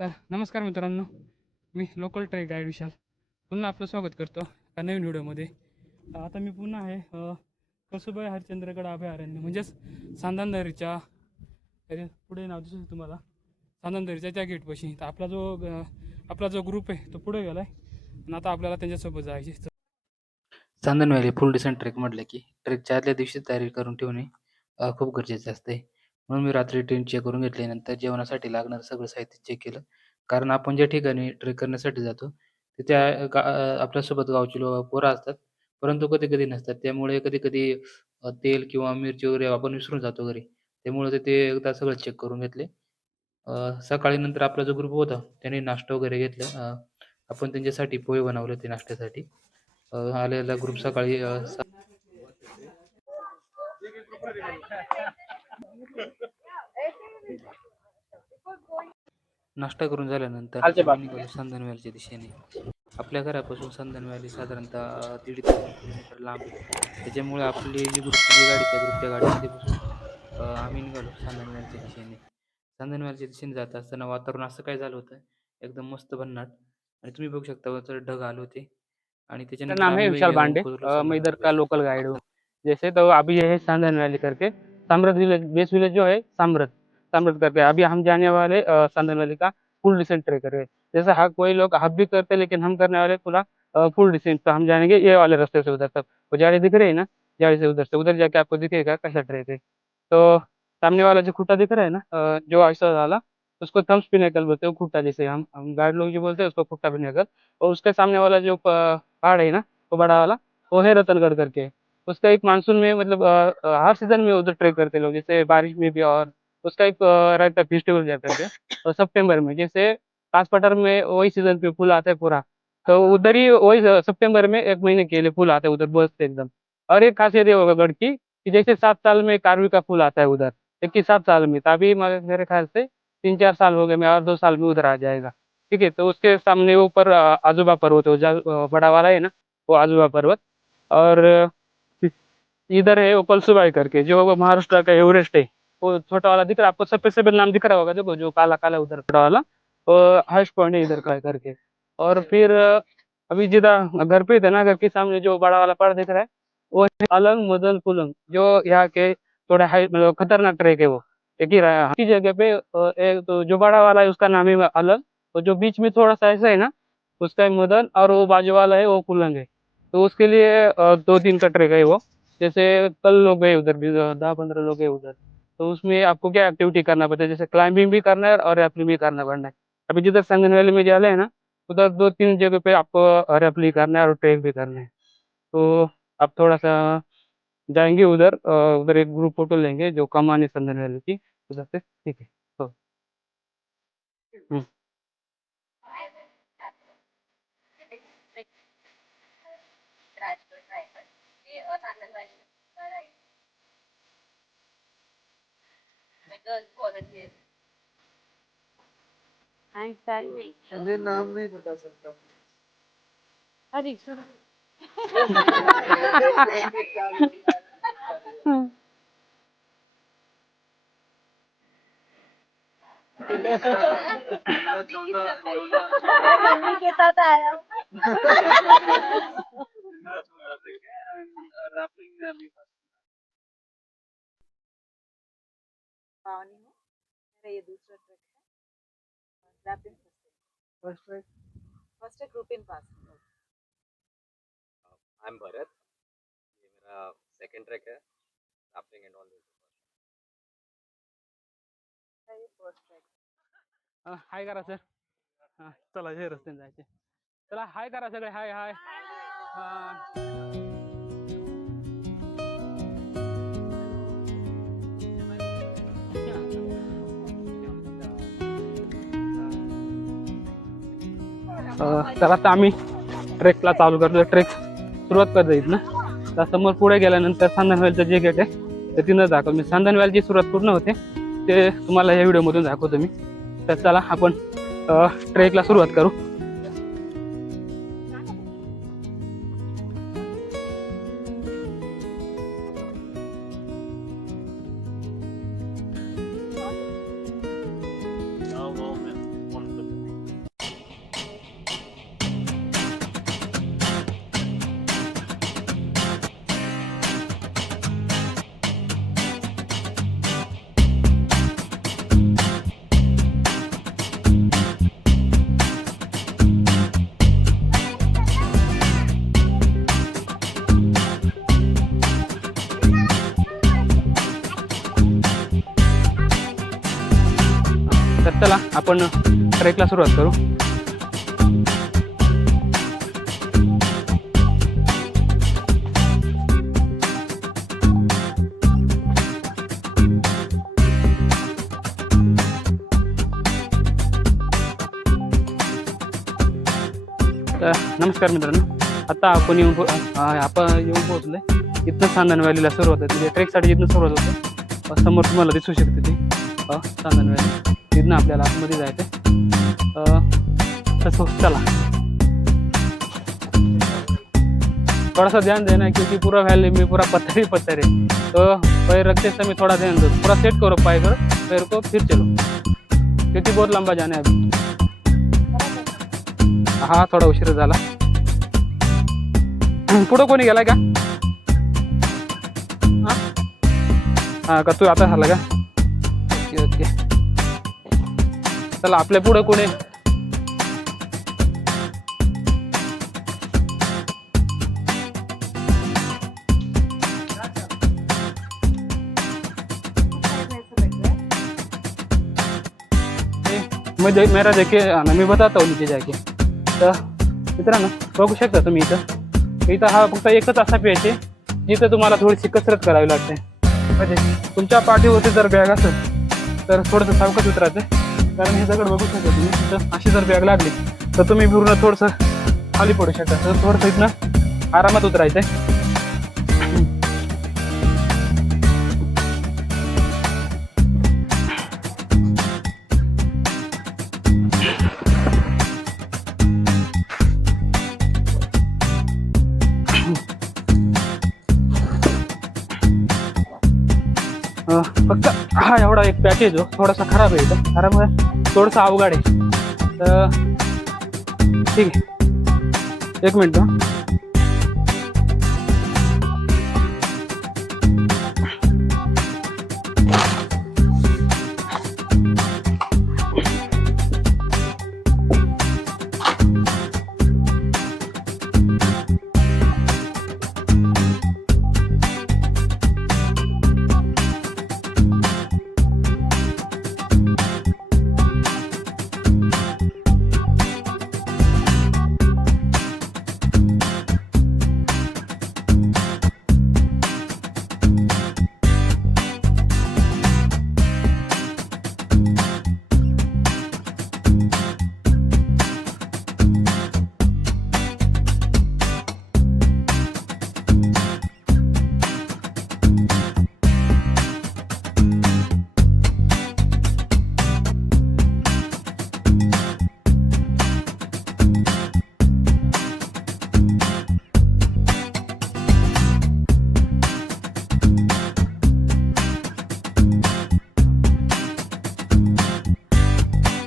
तर नमस्कार मित्रांनो, मी लोकल ट्रेक गाईड विशाल पुन्हा आपलं स्वागत करतो एका नवीन व्हिडिओमध्ये. आता मी पुन्हा आहे कळसुबाई हरिश्चंद्रगड अभयारण्य म्हणजेच सांदानदरीच्या पुढे नाव दिसेल तुम्हाला, सांदानदरीच्या त्या गेटपाशी. तर आपला जो ग्रुप आहे तो पुढे गेला आहे आणि आता आपल्याला त्यांच्यासोबत जायचे. चांदण व्हॅली फुल डिसेंट ट्रेक म्हटलं की ट्रेकच्या आदल्या दिवशी तयारी करून ठेवणे खूप गरजेचे असते. म्हणून मी रात्री ट्रेन चेक करून घेतल्यानंतर जेवणासाठी लागणारं सगळं साहित्य चेक केलं. कारण आपण ज्या ठिकाणी ट्रेक करण्यासाठी जातो तिथे आपल्यासोबत गावची पोरं असतात, परंतु कधी-कधी नसतात. त्यामुळे कधी-कधी तेल किंवा मिरची वगैरे आपण विसरून जातो घरी. त्यामुळे ते एकदा सगळं चेक करून घेतले. सकाळी नंतर आपला जो ग्रुप होता त्याने नाश्ता वगैरे घेतला. आपण त्यांच्यासाठी पोहे बनवले होते नाश्त्यासाठी. आलेला ग्रुप सकाळी नाश्ता करून झाल्यानंतर आम्ही निघालो संदन व्हॅलीच्या दिशेने. आपल्या घरापासून संदन व्हॅली साधारणतः 1.5 ते 2 किलोमीटर लांब आहे. त्याच्यामुळे आपली जी ग्रुपची गाडी त्या ग्रुपच्या गाडीमध्ये बसून आम्ही निघालो संदन व्हॅलीच्या दिशेने. संदन व्हॅलीच्या दिशेने जात असताना वातावरण असं काय झालं होतं, एकदम मस्त भन्नाट. आणि तुम्ही बघू शकता वर ढग आले होते आणि मेरा त्याच्यानंतर नाम है आम्ही विशाल वहिनी जाऊन पांडे। पोहोचलो मैं संदन इधर का व्हॅलीपाशी. लोकल गाइड हूँ। जैसे तो अभी ये है सांदन वैली करके, सामरत विलेज, बेस विलेज जो है सामरत, सामरत करके। अभी हम जाने वाले सांदन वैली का फुल डिसेंट ट्रेकर है। जैसे हाँ कोई लोग हाफ भी करते हैं, लेकिन हम करने वाले पूरा फुल डिसेंट। तो हम जाएंगे ये वाले रास्ते से उधर तक। वो जाली दिख रही है ना, जाली से उधर जाके आपको दिखेगा कैसा ट्रेक है। तो सामने वाला जो खूटा दिख रहा है ना, जो ऐसा वाला, उसको थम्स पिनेकल बोलते हैं। खूटा जैसे हम गाइड लोग जो बोलते हैं उसको खूटा पिनेकल। और उसके सामने वाला जो पहाड़ है ना, वो बड़ा वाला, वो है रतनगढ़ करके। उसका एक मानसून में मतलब हर सीजन में उधर ट्रेक करते लोग, जैसे बारिश में भी। और उसका एक रहता है फेस्टिवल रहता है और सितंबर में, जैसे कास पठार में वही सीजन पे फूल आता है पूरा। तो उधर ही वही सितंबर में 1 महीने के लिए फूल आते हैं उधर, बस एकदम। और एक खासियत ये होगा गढ़ की कि जैसे 7 साल में कारवी का फूल आता है उधर, एक ही 7 साल में। तो अभी मेरे ख्याल से 3-4 साल हो गए, मैं और 2 साल में उधर आ जाएगा। ठीक है, तो उसके सामने ऊपर आजूबा पर्वत है, बड़ा वाला है ना, वो आजूबा पर्वत। और इधर है वो कलसुबाई करके, जो वो महाराष्ट्र का एवरेस्ट है। वो छोटा वाला दिख रहा है आपको, सफेद सफेद नाम दिख रहा होगा, देखो जो काला काला उधर छोटा वाला, वो हाईएस्ट पॉइंट है इधर का करके। और फिर अभी जिधर घर पे थे ना, घर के सामने जो बड़ा वाला पहाड़ दिख रहा है, वो है अलंग मदन कुलंग, जो यहाँ के थोड़ा हाई मतलब खतरनाक ट्रैक है वो। एक ही रहा की जगह पे एक तो जो बड़ा वाला है उसका नाम है अलंग, और जो बीच में थोड़ा सा ऐसा है ना, उसका है मदन, और वो बाजू वाला है वो कुलंग है। तो उसके लिए 2 दिन का ट्रेक है वो। जैसे कल लोग गए उधर भी, 10-15 लोग गए उधर। तो उसमें आपको क्या एक्टिविटी करना पड़ता है, जैसे क्लाइंबिंग भी करना है और रैपलिंग भी करना पड़ना है। अभी जिधर संगन वैली में जा रहे हैं ना, उधर 2-3 जगह पे आपको रैपलिंग करना है और ट्रेक भी करना है। तो आप थोड़ा सा जाएंगे उधर, उधर एक ग्रुप फोटो लेंगे जो कमान है संगन वैली की, उधर से। ठीक है। तो हम्म। मुझे नाम नहीं बता सकता। अरे पावनी हूँ। मेरा ये दूसरा ट्रैक है। रैपिड फर्स्ट है ग्रुप इन पास। आई एम भरत, ये मेरा सेकंड ट्रैक है रैपलिंग एंड ऑल दिस। ये फर्स्ट ट्रैक। हाय करा सर। चला हे रस्त्याने जायचे, चला हाय करा सगळे, हाय हाय। तर आता आम्ही ट्रेकला चालू करतो। ट्रेक सुरुवात करता येत ना, तर समोर पुढे गेल्यानंतर सांदन व्हॅलीचं जे गेट आहे ते तिनं दाखवतो मी। सांदन व्हॅलीची सुरुवात पूर्ण होते ते तुम्हाला या व्हिडिओमधून दाखवतो मी। तर चला आपण ट्रेकला सुरुवात करू। चला आपण ट्रेकला सुरुवात करू. नमस्कार मित्रांनो, आता आपण येऊन पोहोचलोय. इथनं चांदण व्हॅलीला सुरुवात आहे. म्हणजे ट्रेकसाठी इथनं सुरुवात होते. समोर तुम्हाला दिसू शकते ती चांदण व्हॅली. तिथनं आपल्याला आतमध्ये जायचं. तसं चला, थोड़ा ध्यान देना क्योंकि पूरा वैली में पूरा पत्थर है. तो पैर रखते समय थोड़ा ध्यान दो, पूरा सेट करो पैर को फिर चलो क्योंकि बहुत लंबा जाना है अभी. हा थोडा उशीर झाला. पुढं कोणी गेलाय का? हा का तू आता झाला का? Okay okay. चला आपल्या पुढं कोणी मेरा देखिए ना, मी बताता हूँ नीचे जाके. तर मित्रांनो बघू शकता तुम्ही इथं हा फक्त एकच असा पेच आहे जिथं तुम्हाला थोडीशी कसरत करावी लागते. म्हणजे तुमच्या पाठीवरती जर बॅग असेल तर थोडंसं सावकाश उतरायचं. कारण हे दगड बघू शकता तुम्ही. तर अशी जर बॅग लागली तर तुम्ही पूर्ण थोडंसं खाली पडू शकता. तर थोडंसं इथनं आरामात उतरायचं आहे. फक्त हा एवढा एक पॅकेज हो थोडासा खराब आहे. इथं खराब थोडंसं अवघड आहे. तर ठीक आहे, एक मिनिट.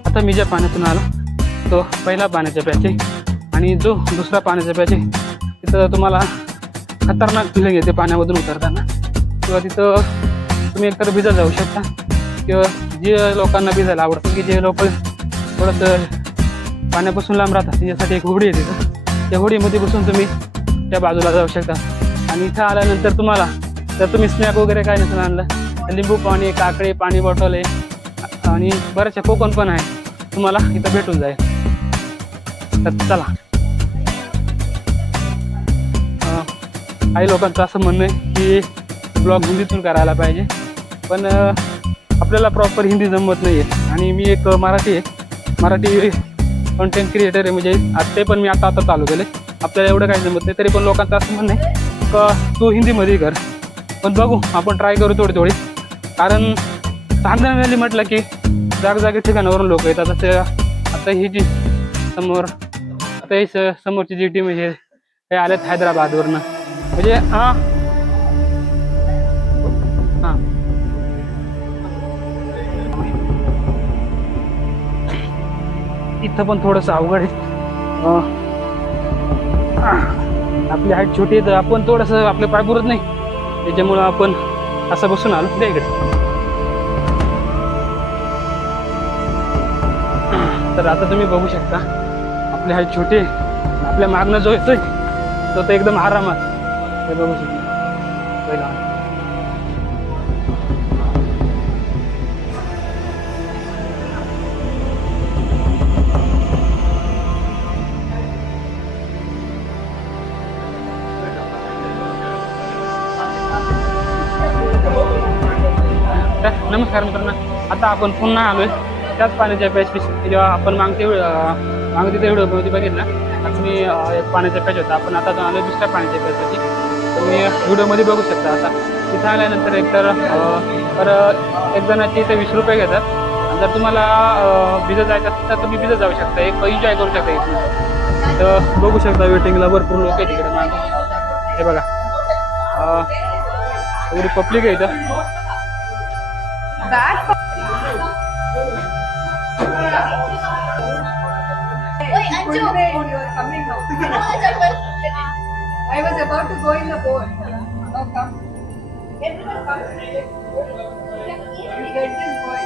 आता मी ज्या पाण्यातून आलो तो पहिला पाण्याचा पॅच आहे. आणि जो दुसरा पाण्याचा पॅच आहे तिथं तुम्हाला खतरनाक फिलिंग येते पाण्यामधून उतरताना. किंवा तिथं तुम्ही एकतर भिजत जाऊ शकता. किंवा जे लोकांना भिजायला आवडतं की जे लोक थोडंसं पाण्यापासून लांब राहतात त्याच्यासाठी एक होडी आहे तिथं. त्या होडीमध्ये बसून तुम्ही त्या बाजूला जाऊ शकता. आणि इथं आल्यानंतर तुम्हाला जर तुम्ही स्नॅक वगैरे काय नसेल आणलं तर लिंबू पाणी, काकडे, पाणी बॉटल आहे आणि बऱ्याचशा कोकण पण आहे तुम्हाला इथं भेटून जाईल. तर चला, काही लोकांचं असं म्हणणं आहे की ब्लॉग हिंदीतून करायला पाहिजे. पण आपल्याला प्रॉपर हिंदी जमत नाही आहे. आणि मी एक मराठी कंटेंट क्रिएटर आहे. म्हणजे ते पण मी आता चालू केले. आपल्याला एवढं काही जमत नाही. तरी पण लोकांचं असं म्हणणं आहे का तू हिंदीमध्ये कर. पण बघू आपण ट्राय करू थोडी. कारण चांदण व्हॅली म्हटलं की जागोजागी ठिकाणावरून लोक येतात. आता ही जी समोरची जी टीम आहे हे आलेत हैदराबादवरनं. म्हणजे इथं पण थोडंसं अवघड आहे. आपली हाईट छोटी आहे तर आपण थोडंसं आपले पाय पुरत नाही. त्याच्यामुळं आपण असं बसून आलो त्या इकडे. तर आता तुम्ही बघू शकता आपली हाईट छोटी आहे. आपल्या मागणं जो येतोय तो एकदम आरामात हे बघू शकता. तर नमस्कार मित्रांनो, आता आपण पुन्हा आलोय त्याच पाण्याच्या पॅच जेव्हा आपण मागते त्या व्हिडिओमध्ये बघितलं आता मी एक पाण्याचा पॅच होता. आपण आता आलो दुसऱ्या पाण्याच्या पॅचसाठी. तुम्ही व्हिडिओमध्ये बघू शकता. आता तिथं आल्यानंतर एक जणाचे इथे 20 रुपये घेतात. आणि जर तुम्हाला भिजत जायचं असेल तर तुम्ही भिजत जाऊ शकता, एक एन्जॉय करू शकता इथून. तर बघू शकता वेटिंगला भरपूर लोक आहे तिकडे मागे. हे बघा एवढी पब्लिक आहे इथं. I was about to go in the boat. Oh, come. Everyone come. Get this boy.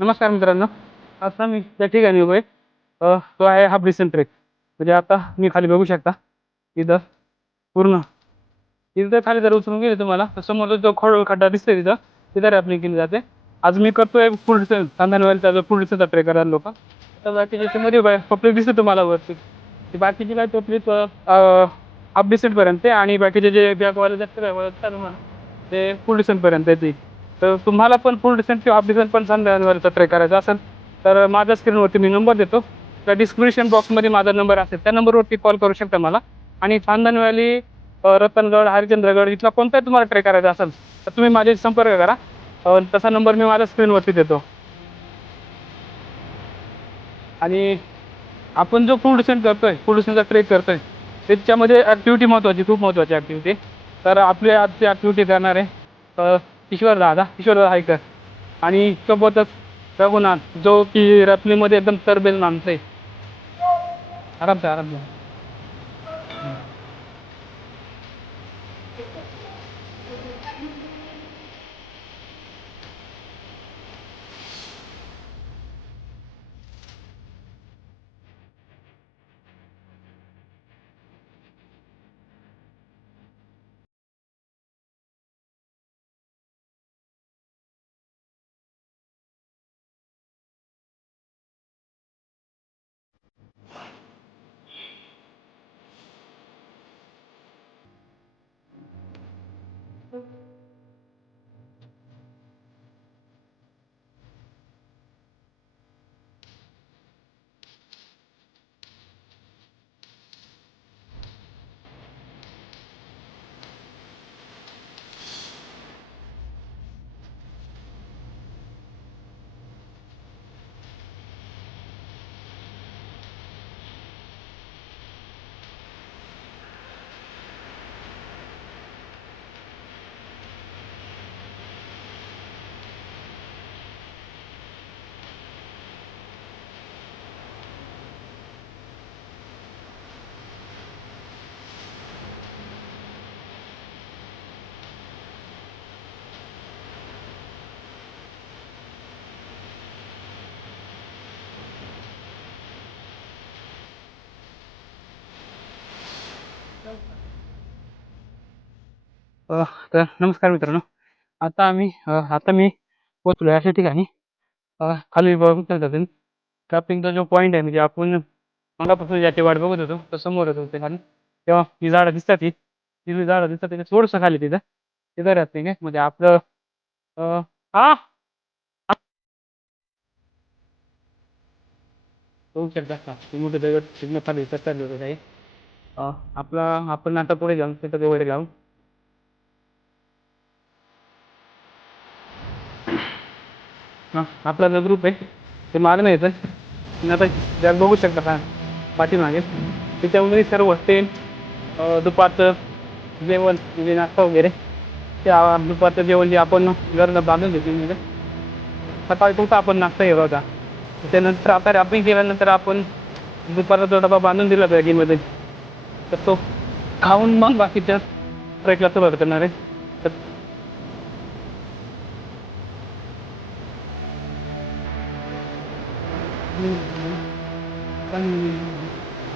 नमस्कार मित्रांनो, आता मी त्या ठिकाणी उभे आहे. तो आहे हा ब्रिसन ट्रेक. म्हणजे आता मी खाली बघू शकता इथं पूर्ण तिथं खाली जर उचलून गेले तुम्हाला तर समोर जो खड्डा दिसतोय तिथं तिथं रॅपलिंग केली जाते. आज मी करतोय फुल डिस्टन्स चांदणवाडीचा जो फुल डिस्टन्सचा ट्रेक करायला लोक तर बाकीचे मध्ये पब्लिक दिसते तुम्हाला वरती ती बाकीची काय पब्लिक हाफ डिस्टन्सपर्यंत आणि बाकीचे जे बॅकवाले जास्त काय वळतात तुम्हाला ते फुल डिस्टन्सपर्यंत येते. तर तुम्हाला पण फुल डिस्टन्स किंवा हाफ डिस्टन्स पण चांदणवाडीचा ट्रेक करायचा असेल तर माझ्या स्क्रीनवरती मी नंबर देतो. त्या डिस्क्रिप्शन बॉक्समध्ये माझा नंबर असेल त्या नंबरवरती कॉल करू शकता मला. आणि चांदणवाडी रतनगड हरिश्चंद्रगड इथला कोणताही तुम्हाला ट्रेक करायचा असेल तर तुम्ही माझ्याशी संपर्क करा. तसा नंबर मी माझ्या स्क्रीनवरती देतो. आणि आपण जो फुल डिस्टन्स करतोय फुल डिस्टन्सचा ट्रेक करतोय त्याच्यामध्ये ॲक्टिव्हिटी महत्त्वाची खूप महत्त्वाची ॲक्टिव्हिटी. तर आपली आजची ॲक्टिव्हिटी करणार आहे किशोरदादा हायकर आणि सोबतच रघुनाथ जो की रॅपलिंगमध्ये एकदम तरबेल माणसं आहे. आराम. तर नमस्कार मित्रांनो. आता मी पोचलो अशा ठिकाणी खाली बघता जातील ट्रॅपिंगचा जो पॉईंट आहे म्हणजे आपण मगापासून याची वाट बघत होतो तर समोरच होते खाली तेव्हा ही झाडं दिसतात ही झाडं दिसतात त्याच्या थोडंसं खाली तिथं रॅपिंग आहे म्हणजे आपलं हा होऊ शकता का मोठे दगड तिथनं खाली चाललं होतं काही आपण आता पुढे जाऊन तिथं वगैरे जाऊन आपला जो ग्रुप आहे ते मागे नाही येतं. तुम्ही आता जर बघू शकता का पाठीमागे त्याच्यामध्ये सर्व ते दुपारचं जेवण म्हणजे नाश्ता वगैरे त्या दुपारचं जेवण जे आपण घरनं बांधून घेतली म्हणजे सकाळी फक्त आपण नाश्ता घेत होता. त्यानंतर आता रॅपिंग केल्यानंतर आपण दुपारचा जो डबा बांधून दिला बॅगीमध्ये तर तो खाऊन मग बाकीच्या ट्रेकला सुरुवात करणार आहे. तर Don't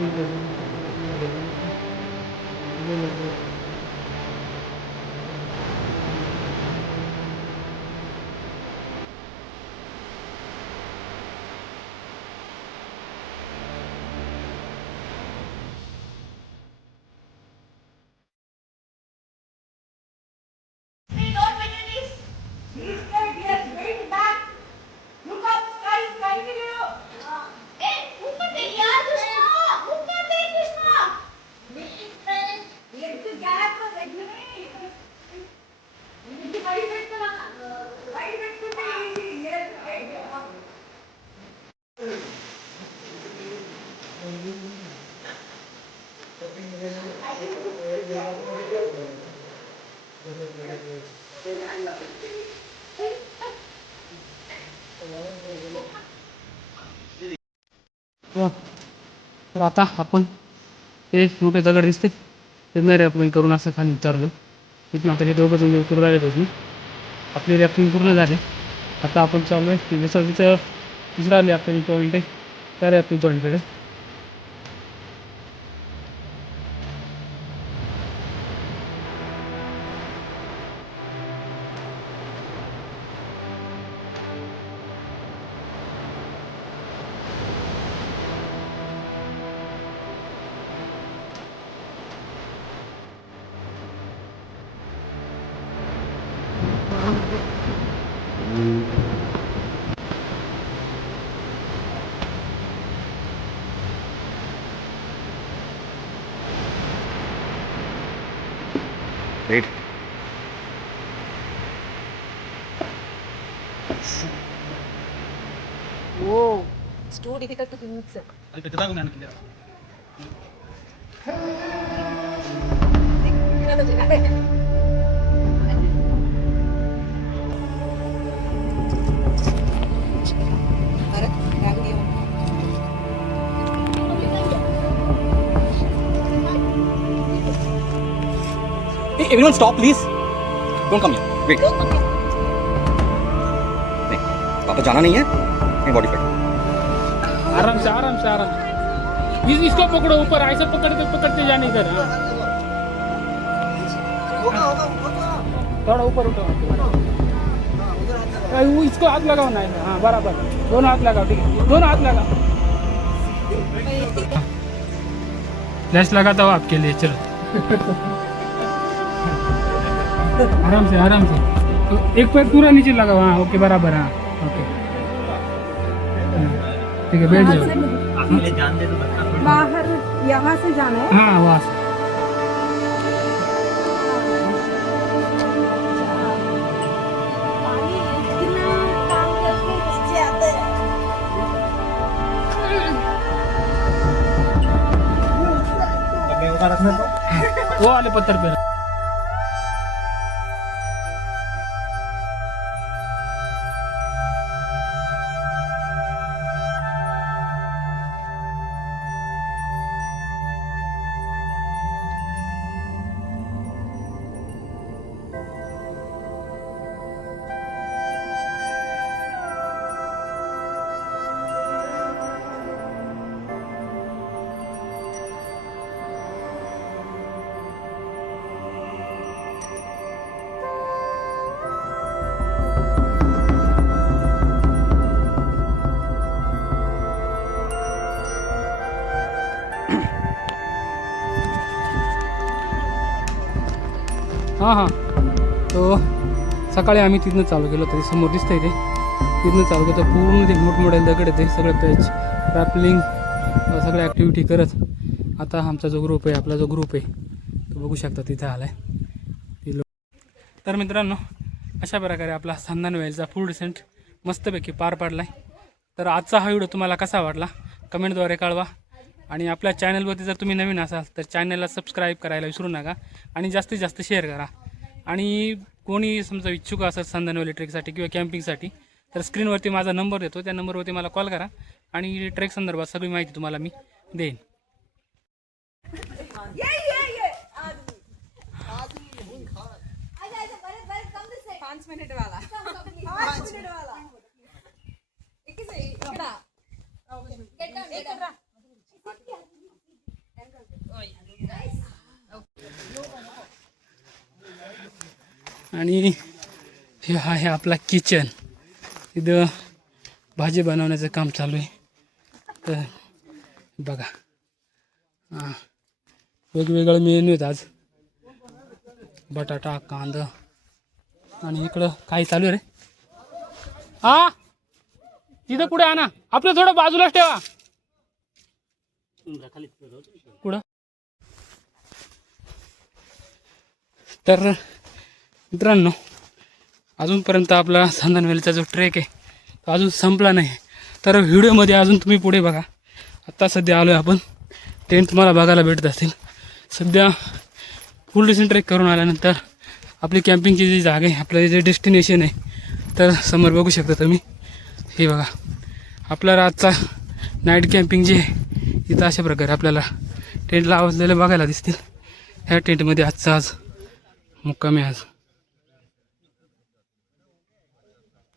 mention this. He's scared. He has very bad. Look up, sky video. Hey, ऊपर देख यार कृष्णा. ऊपर देख कृष्णा. ये तो गैप में देख नहीं. ये तो भाई बैठ ना. भाई बैठ तो नहीं. ये भाई. तर आता आपण ते मोठे दगड दिसते ते रॅपिंग करून असं खाली उतरलो. तिथून आता हे दोघं जण उतरू लागत होती आपली रॅपिंग पूर्ण झाली. आता आपण चालू आहे तिथं दुसरं आले आपल्याला पॉईंट आहे सारे आपली पॉईंटकडे weight Whoa, it's too difficult to do it. Hey, everyone stop please. Don't come here. Wait. नहीं, वापस जाना नहीं है. नहीं बॉडी फिट. आराम से आराम से आराम से इसको पकड़ो ऊपर ऐसे पकड़ते पकड़ते जाने इधर थोड़ा ऊपर उठो वो इसको हाथ लगाओ ना हाँ बराबर दोनों हाथ लगाओ ठीक है दोनों हाथ लगाओ फ्लैश लगाता हूँ आपके लिए चलो आराम से तो एक पैर पूरा नीचे लगाओ हाँ ओके बराबर हाँ ओके ठीक है बैठ जाओ बाहर यहाँ से जाना है हाँ वहाँ से पानी इतना काम करके उससे आता है वो वाले पत्थर पे हां हां तो सकाळी आम्ही तिथनं चालू केलं तरी समोर दिसतंय ते तिथनं चालू केलं पूर्ण ते मोठमोठे दगड ते सगळं पॅच रॅपलिंग सगळ्या ॲक्टिव्हिटी करत आता आमचा जो ग्रुप आहे आपला जो ग्रुप आहे तो बघू शकता तिथे आला आहे ती लोक तर मित्रांनो अशा प्रकारे आपला संधान व्हॅलीचा फुल डिसेंट मस्तपैकी पार पाडला आहे तर आजचा हा व्हिडिओ तुम्हाला कसा वाटला कमेंटद्वारे कळवा आणि आपल्या चॅनलवरती जर तुम्ही नवीन असाल तर चॅनलला सबस्क्राईब करायला विसरू नका आणि जास्तीत जास्त शेअर करा आणि कोणी समजा इच्छुक असेल संधान व्हॅली ट्रेकसाठी किंवा कॅम्पिंगसाठी तर स्क्रीनवरती माझा नंबर देतो त्या नंबरवरती मला कॉल करा आणि ट्रेक संदर्भात सगळी माहिती तुम्हाला मी देईन आजा 5 मिनिट वाला 5 मिनिट वाला गेट डाउन आणि हे आहे आपला किचन इथं भाजी बनवण्याचं काम चालू आहे तर बघा हां वेगवेगळं मेनू आहेत आज बटाटा कांदा आणि इकडं काय चालू आहे रे हा तिथं कुठे आणा आपलं थोडं बाजूलाच ठेवा कुठं तर मित्रांनो अजूनपर्यंत आपला संधान व्हॅलीचा जो ट्रेक आहे तो अजून संपला नाही तर व्हिडिओमध्ये अजून तुम्ही पुढे बघा आत्ता सध्या आलो आहे आपण टेंट तुम्हाला बघायला भेटत असतील सध्या फुल डिसेंट ट्रेक करून आल्यानंतर आपली कॅम्पिंगची जी जागा आहे आपलं जे डेस्टिनेशन आहे तर समोर बघू शकता तुम्ही हे बघा आपला रातचा नाईट कॅम्पिंग जे आहे इथं अशा प्रकारे आपल्याला टेंट लावलेले बघायला दिसतील ह्या टेंटमध्ये आज मुक्कामी आज